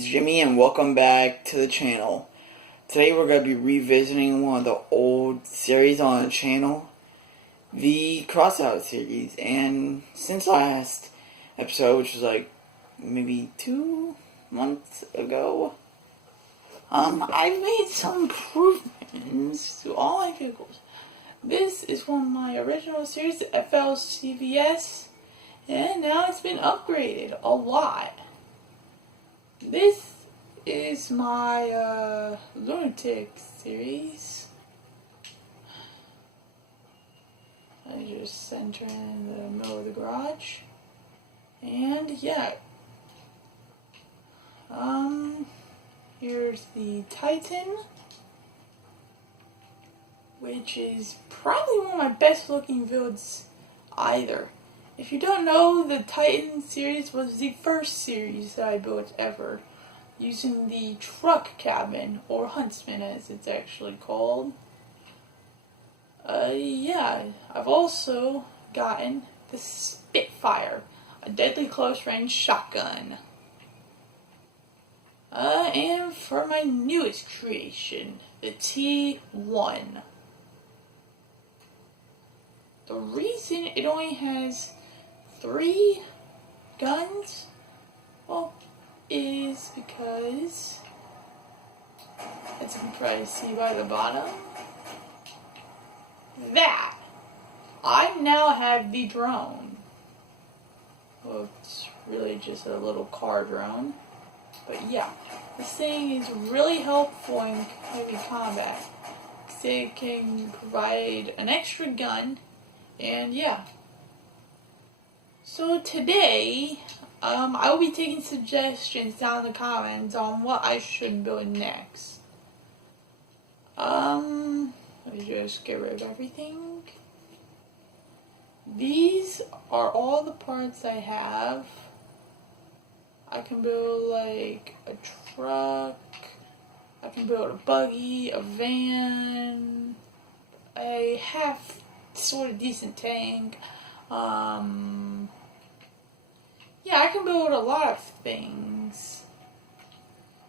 is Jimmy and welcome back to the channel. Today we're going to be revisiting one of the old series on the channel, the Crossout series. And since last episode, which was like maybe 2 months ago, I've made some improvements to all my vehicles. This is one of my original series, the FLCVS, and now it's been upgraded a lot. This is my Lunatic series. I just center in the middle of the garage. And yeah. Here's the Titan, which is probably one of my best looking builds either. If you don't know, the Titan series was the first series that I built ever, using the truck cabin, or Huntsman as it's actually called. Yeah, I've also gotten the Spitfire, a deadly close range shotgun. And for my newest creation, the T1. The reason it only has 3 guns, well, is because, as you can probably see by the bottom, that I now have the drone. Well, it's really just a little car drone. But yeah, this thing is really helpful in heavy combat, because it can provide an extra gun, and yeah. So today, I will be taking suggestions down in the comments on what I should build next. Let me just get rid of everything. These are all the parts I have. I can build like a truck, I can build a buggy, a van, a half sort of decent tank. Yeah, I can build a lot of things.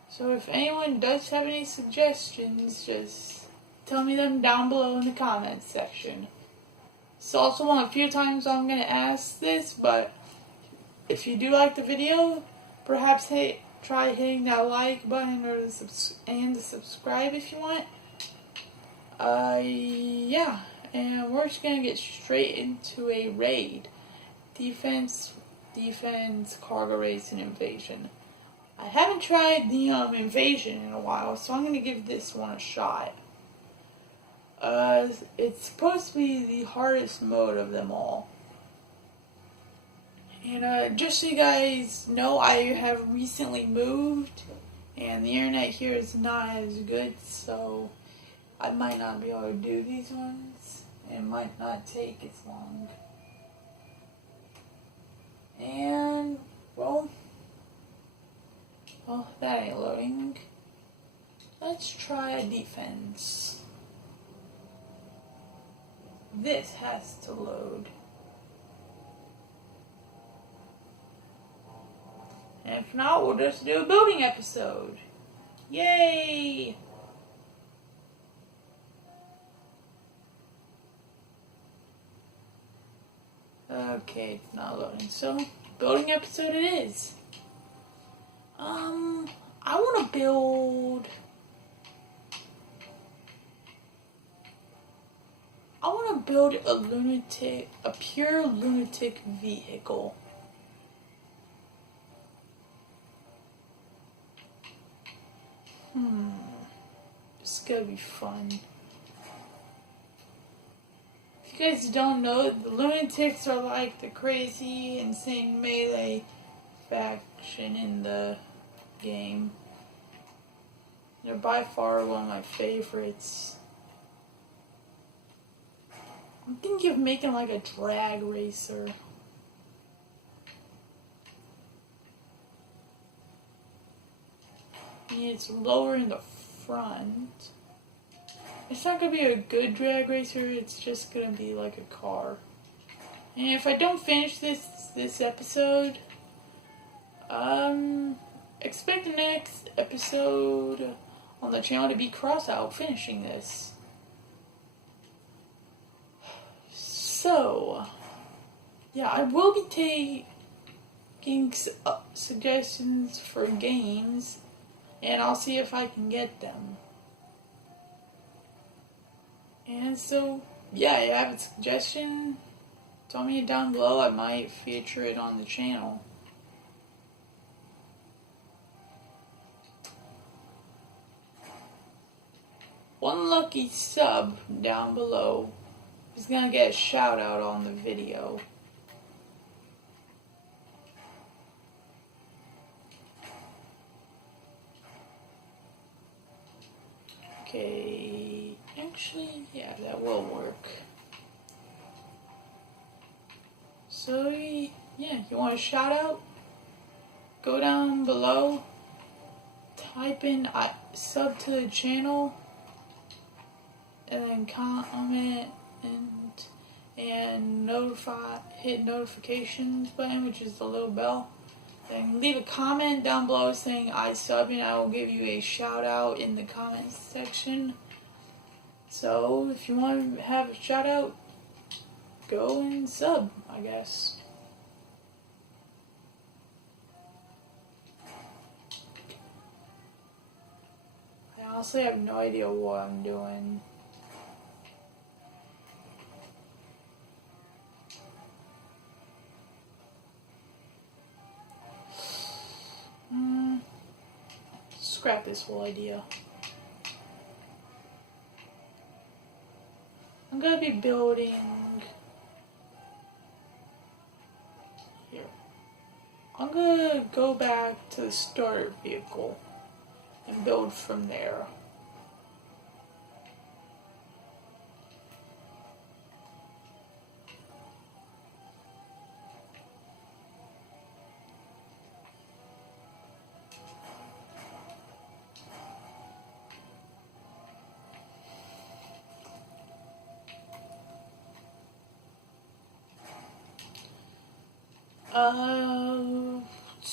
So if anyone does have any suggestions, just tell me them down below in the comments section. It's also one of the few times I'm going to ask this, but if you do like the video, perhaps try hitting that like button or the subscribe if you want. Yeah, and we're just gonna get straight into a raid. Defense, cargo race, and invasion. I haven't tried the invasion in a while, so I'm gonna give this one a shot. It's supposed to be the hardest mode of them all. And just so you guys know, I have recently moved, and the internet here is not as good, so I might not be able to do these ones. It might not take as long. And, well, that ain't loading. Let's try a defense. This has to load. And if not, we'll just do a building episode. Yay! Okay, it's not loading. So, building episode it is. I want to build... a pure lunatic vehicle. It's gonna be fun. If you guys don't know, the Lunatics are like the crazy, insane melee faction in the game. They're by far one of my favorites. I'm thinking of making like a drag racer. It's lower in the front. It's not going to be a good drag racer, it's just going to be like a car. And if I don't finish this episode, expect the next episode on the channel to be Crossout, finishing this. So, yeah, I will be taking suggestions for games, and I'll see if I can get them. And so, yeah, if you have a suggestion, tell me down below. I might feature it on the channel. One lucky sub down below is gonna get a shout out on the video. Okay, actually, yeah, that will work. So, yeah, you want a shout out? Go down below, type in sub to the channel, and then comment and hit notifications button, which is the little bell. Then leave a comment down below saying I sub, and I will give you a shout out in the comments section. So if you want to have a shout out, go and sub, I guess. I honestly have no idea what I'm doing. Scrap this whole idea. I'm gonna be building here. I'm gonna go back to the starter vehicle and build from there.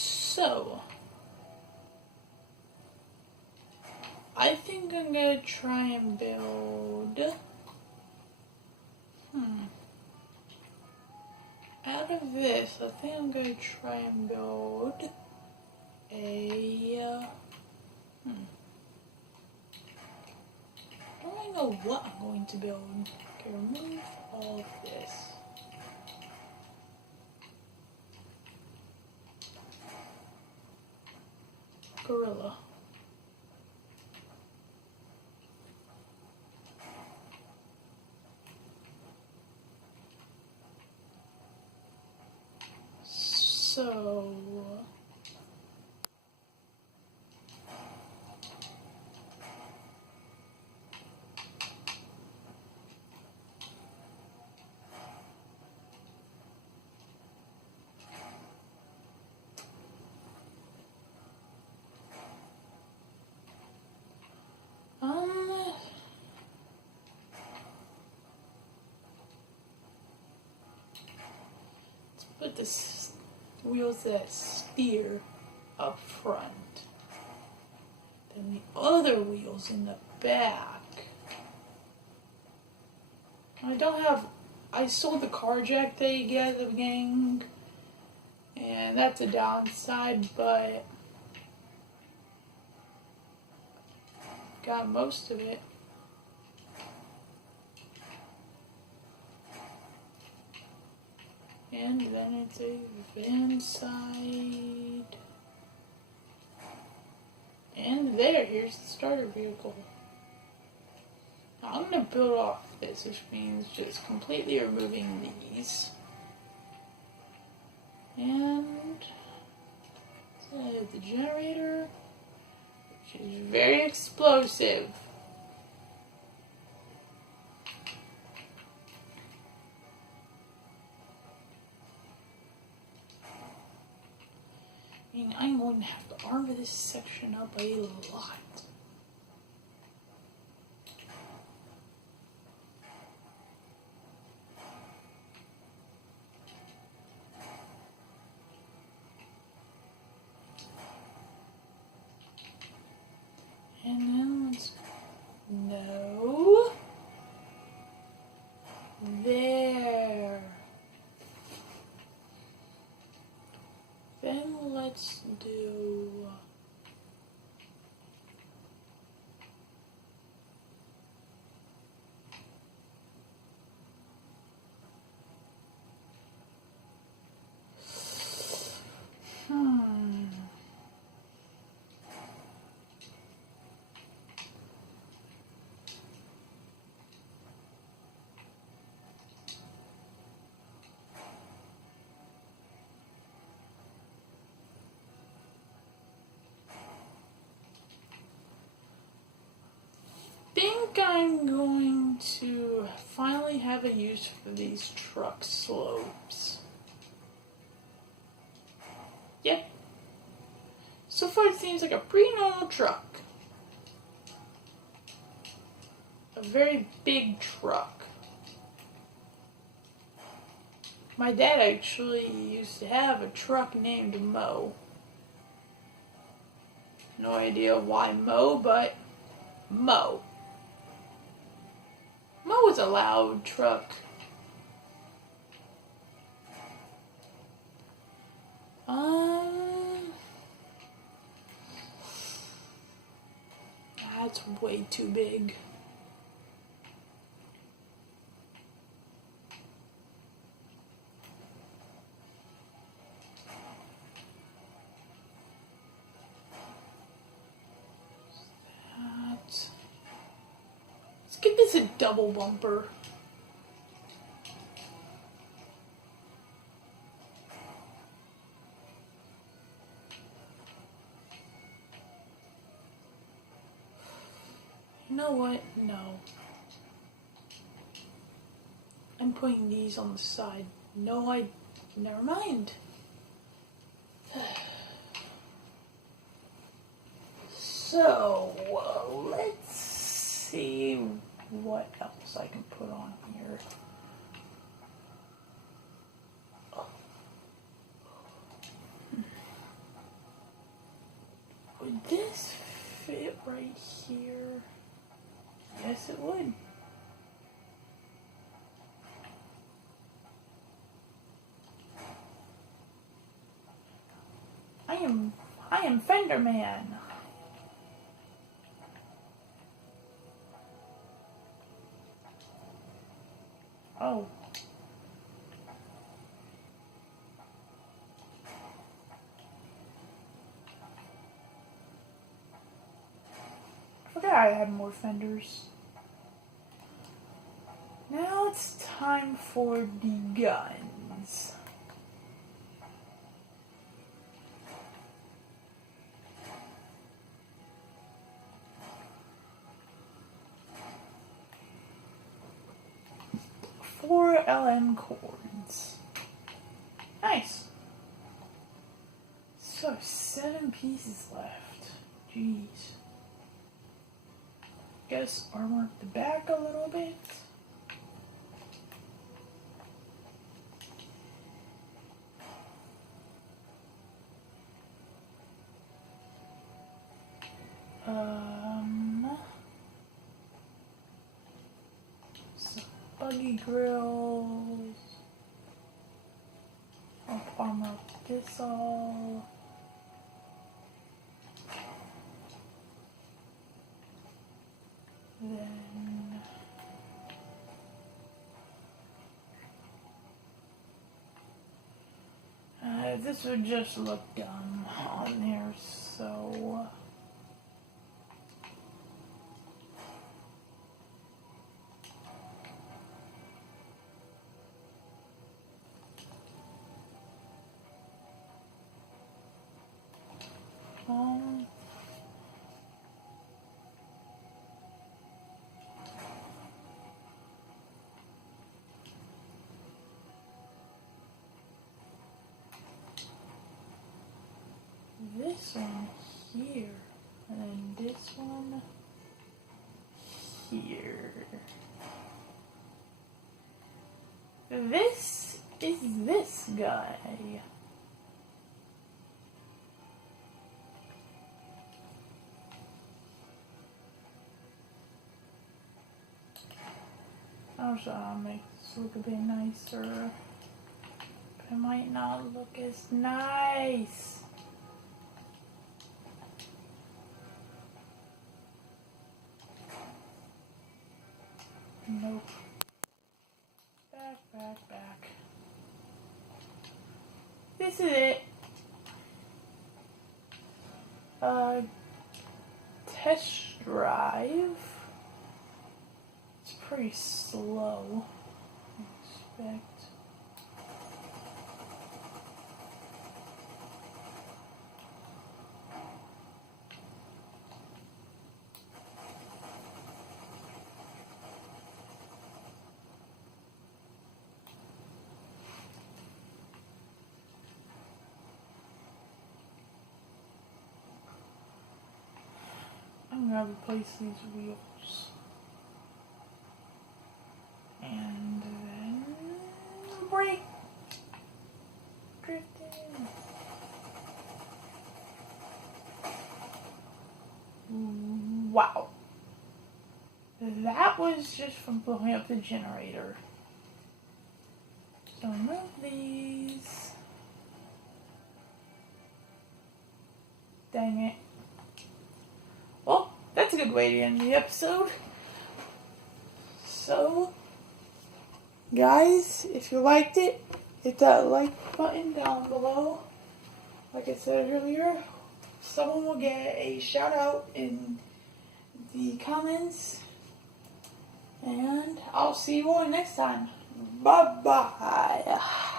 So I think I'm gonna try and build out of this. I think I'm gonna try and build a I don't really know what I'm going to build. Okay, remove all of this. Gorilla. So put the wheels that steer up front. Then the other wheels in the back. I sold the car jack that you get at the beginning, and that's a downside, but got most of it. And then it's a van side. And here's the starter vehicle. Now I'm going to build off this, which means just completely removing these. And the generator, which is very explosive. I'm going to have to armor this section up a lot. think I'm going to finally have a use for these truck slopes. Yep. So far it seems like a pretty normal truck. A very big truck. My dad actually used to have a truck named Mo. No idea why Mo, but Mo. Mo was a loud truck. That's way too big. Let's get this a double bumper. You know what? No. I'm putting these on the side. No, never mind. So, let's see what else I can put on here. Would this fit right here? Yes, it would. I am Fender Man. Oh. I forgot I had more fenders. Now it's time for the guns. Four LM cords. Nice. So 7 pieces left. Jeez. Guess armor the back a little bit. Some buggy grills. I'll armor up this all. Then this would just look dumb on there, so this one here, and then this one here. This is this guy. I'll make this look a bit nicer, but it might not look as nice. Nope. Back. This is it. Test drive. It's pretty slow. I expect. I'm gonna replace these wheels. And then brake. Drifting. Wow. That was just from blowing up the generator. So move these. Dang it. Well, that's a good way to end the episode. So, guys, if you liked it, hit that like button down below. Like I said earlier, someone will get a shout out in the comments. And I'll see you all next time. Bye-bye.